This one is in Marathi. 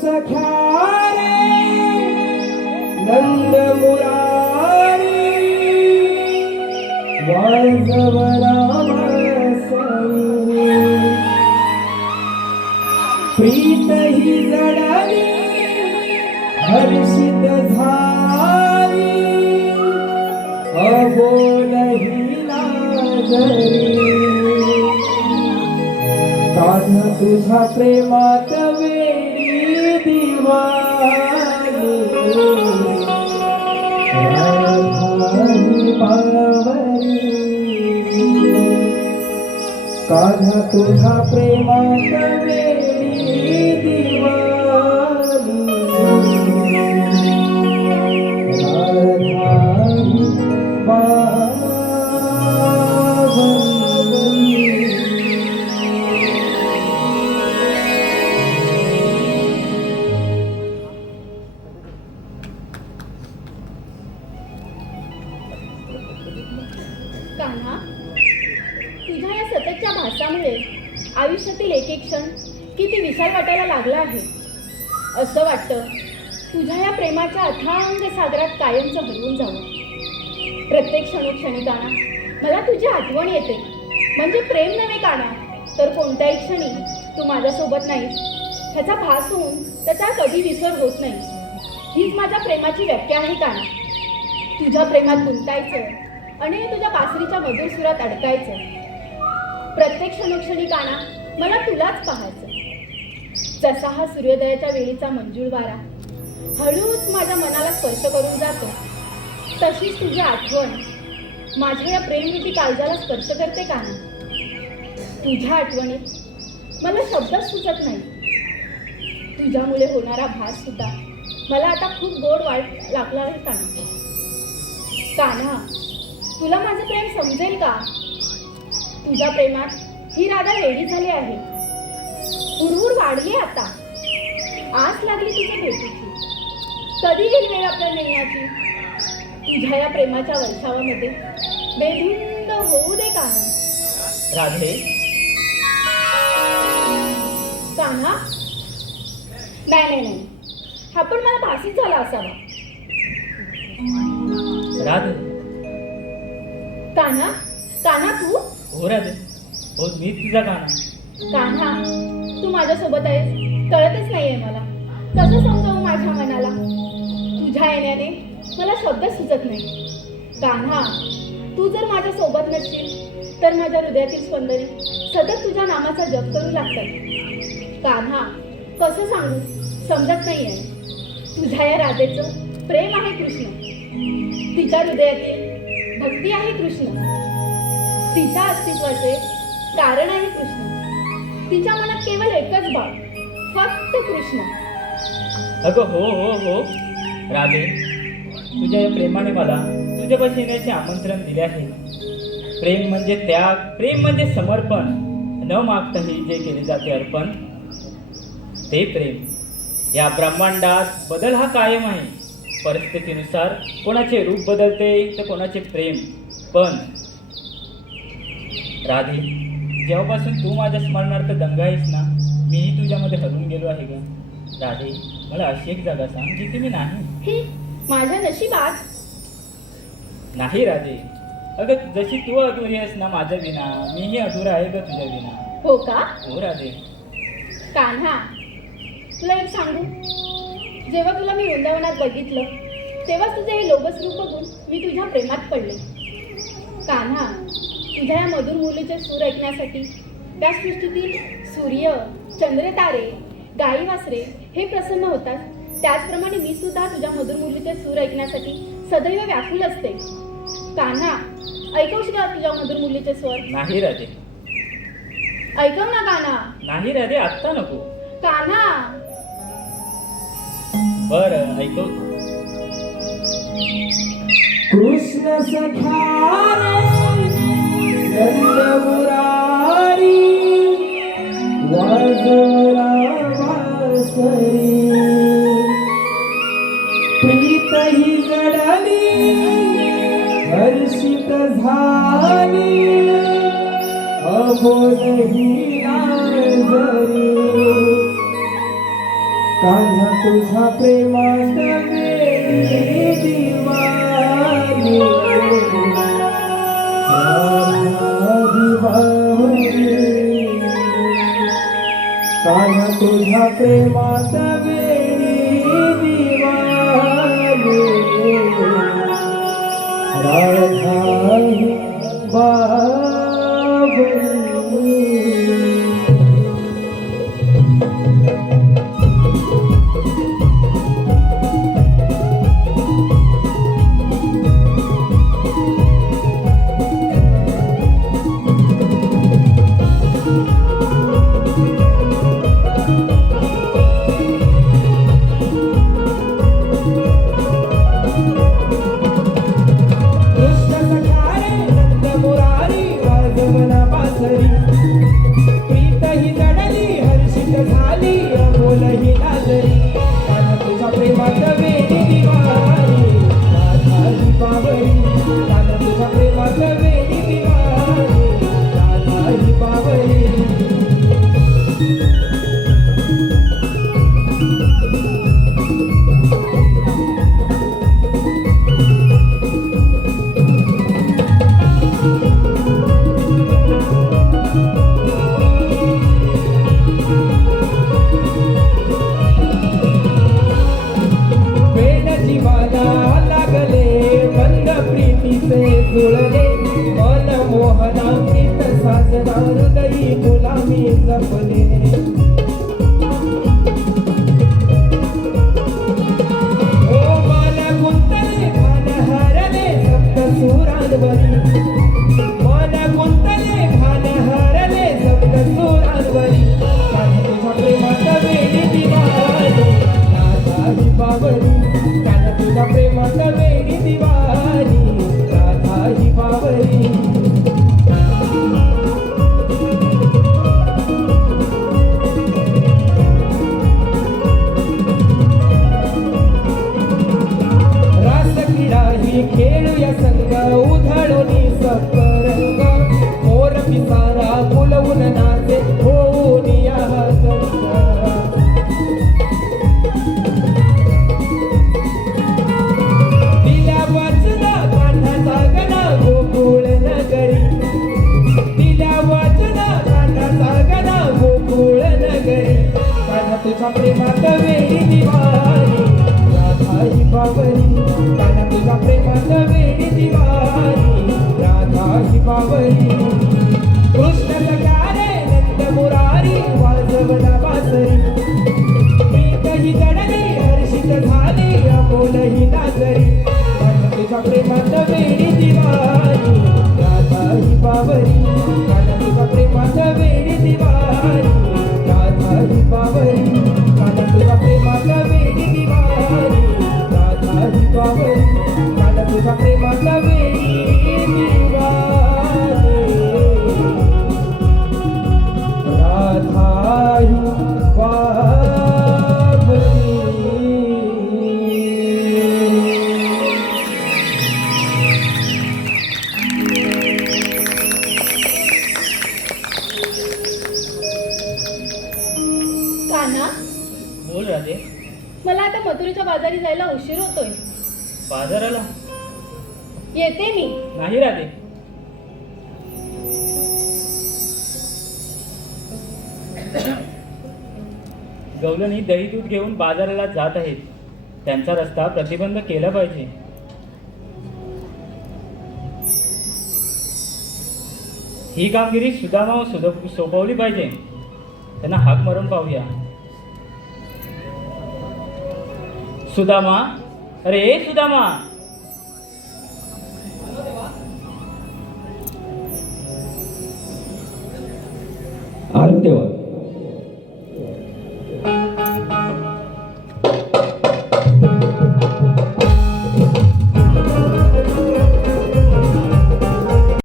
सख्या रे नंद मुरारी वाजवला वासरी प्रीत ही जडली हर्षित झाली अबोलही लाजरी कान तुझ्या प्रेमात वेडी दिवाणी राधाही बावरी कान तुझ्या प्रेमात वेडी दिवाणी राधाही बावरी कान्हा, तुझ्या या सततच्या भासामुळे आयुष्यातील एक एक क्षण किती विशाल वाटायला लागला आहे. असं वाटतं तुझ्या या प्रेमाच्या अथांग सागरात कायमचं हरवून जावं. प्रत्येक क्षणोक्षणी कान्हा मला तुझी आठवण येते. म्हणजे प्रेम नव्हे कान्हा, तर कोणत्याही क्षणी तू माझ्यासोबत नाहीस ह्याचा भास होऊन त्याचा कधी विसर होत नाही. हीच माझ्या प्रेमाची व्याख्या आहे कान्हा. तुझ्या प्रेमात गुंतायचं आणि तुझ्या बासरीच्या मधुर सुरात अडकायचं. प्रत्येक क्षणोक्षणी काना मला तुलाच पाहायचं. जसा हा सूर्योदयाच्या वेळीचा मंजूळ वारा हळूच माझ्या मनाला स्पर्श करून जातो, तशीच तुझी आठवण माझ्या या प्रेमरूपी काळजाला स्पर्श करते काना. तुझ्या आठवणीत मला शब्दच सुचत नाही. तुझ्यामुळे होणारा भास सुद्धा मला आता खूप गोड वाट लागला आहे काना. कान्हा, तुला माझं प्रेम समजेल का? तुझ्या प्रेमात ही राधा वेडी झाली आहे. हुरहुर वाढली आता. आस लागली तुझ्या भेटीची. कधी गेली वेळ आपल्या मिळण्याची? तुझ्या या प्रेमाच्या वर्षावामध्ये बेधुंद होऊ दे कान्हा. राधे, कान्हा, नाही नाही नाही, हा पण मला भासीच झाला असावा. राधे, कान्हा, कान्हा तू? हो राधे, हो मी तुझा काना. कान्हा, तू माझ्यासोबत आहेस कळतच नाहीये मला. कसं समजावू माझ्या मनाला? तुझ्या येण्याने मला शब्द सुचत नाही. कान्हा, तू जर माझ्या सोबत नसशील तर माझ्या हृदयातील स्पंदने सतत तुझ्या नामाचा जप करू लागतात. कान्हा, कसं सांगू समजत नाहीये. तुझ्या या राधेचं प्रेम आहे कृष्ण. तिच्या हृदयातील भक्ती आहे कृष्ण. तिच्या अस्तित्वाचे कारण आहे कृष्ण. तिच्या मनात केवळ एकच बाळ, फक्त कृष्ण. अगं हो हो हो राधे, तुझ्या या प्रेमाने मला तुझ्यापाशी येण्याचे आमंत्रण दिले आहे. प्रेम म्हणजे त्याग, प्रेम म्हणजे समर्पण. न मागताही जे केले जाते अर्पण, ते प्रेम. या ब्रह्मांडात बदल हा कायम आहे. परिस्थितीनुसार कोणाचे रूप बदलते तर कोणाचे प्रेम. पण राधे, जेव्हापासून तू माझ्या स्मरणार्थ दंग आहेस ना, मीही तुझ्यामध्ये हरवून गेलो आहे ग. राधे, मला अशी एक जागा सांग जिथे मी नाही. हे माझ्या नशिबात नाही राधे, अगं जशी तू अधुरी आहेस ना माझ्या विना, मीही अधुरा आहे ग तुझ्या विना. हो का? हो राधे. कान्हा, तुला एक सांगू, जेव्हा तुला मी वृंदावनात बघितलं तेव्हा तुझे हे लोभस रूप बघून मी तुझ्या प्रेमात पडले. कान्हा, तुझ्या या मधुर मुलीचे सूर ऐकण्यासाठी त्या सृष्टीतील सूर्य, चंद्र, तारे, गाई, वासरे हे प्रसन्न होतात. त्याचप्रमाणे मी सुद्धा तुझ्या मधुर मुलीचे सूर ऐकण्यासाठी सदैव व्याकुल असते. कान्हा, ऐकवशील का तुझ्या मधुर मुलीचे स्वर? नाही राधे. ऐकव ना कान्हा. नाही राधे, आत्ता नको. कान्हा, बरं ऐकव. कृष्ण सख्या रे नंद मुरारी वाजवला वासरी प्रीत ही जडली हर्षित झाली अबोलही लाजरी कान्हा तुझ्या प्रेमात वेडी दिवानी राधा दिवानी कान्हा तुझ्या प्रेमात वेडी दिवानी राधा बाबरी प्रीत ही जडली हर्षित झाली अमोल ही नाजरी कान्हा तुझ्या प्रेमात वेडी दिवाणी राधा ही बाबरी कान्हा तुझ्या प्रेमात वेडी दिवाणी राधा ही बाबरी जुळले मन मोहनामृत साजना हृदयी गुलामी जपले ओ मन गुंतले भान हरले सप्त सुरांवरी मन गुंतले भान हरले सप्त सुरांवरी कान्हा तुझ्या प्रेमात वेडी दिवाणी राधा ही बाबरी कान्हा तुझ्या प्रेमात वेडी दिवाणी ही बाबरी रास क्रीडा ही खेळूया संग उधळूनी सप्तरंग मोर पिसारा फुलवून नाचे होऊन या दिल्या वाचना कान्हाचा गणा गोकुळ नगरी दिल्या वाचना कान्हाचा गणा गोकुळ नगरी कान्हा तुझ्या प्रेमात वेडी दिवाणी राधा ही बाबरी कान्हा तुझ्या प्रेमात वेडी दिवाणी राधा ही बाबरी कृष्ण सकारे नंद मुरारी वाजवला बासरी प्रीत ही जडली हर्षित झाली अमोल ही नाजरी तुझ्या प्रेमात वेडी दिवाणी राधा ही बाबरी कान्हा तुझ्या प्रेमात वेडी दिवाणी राधा ही बाबरी कान्हा तुझ्या प्रेमात वेडी दिवाणी राधा ही बाबरी कान्हा तुझ्या प्रेमात वेडी दिवाणी राधा ही बाबरी कान्हा, बोल राधे. मला आता मथुरेच्या बाजारी जायला उशीर होतोय. बाजाराला येते मी. नाही राधे. गवलनी दही दूध घेऊन बाजाराला जात आहेत. त्यांचा रस्ता प्रतिबंध केला पाहिजे. ही कामगिरी सुदामा सोपवली पाहिजे. त्यांना हाक मारून पाहूया. सुदामा, अरे सुदामा. आरतेवर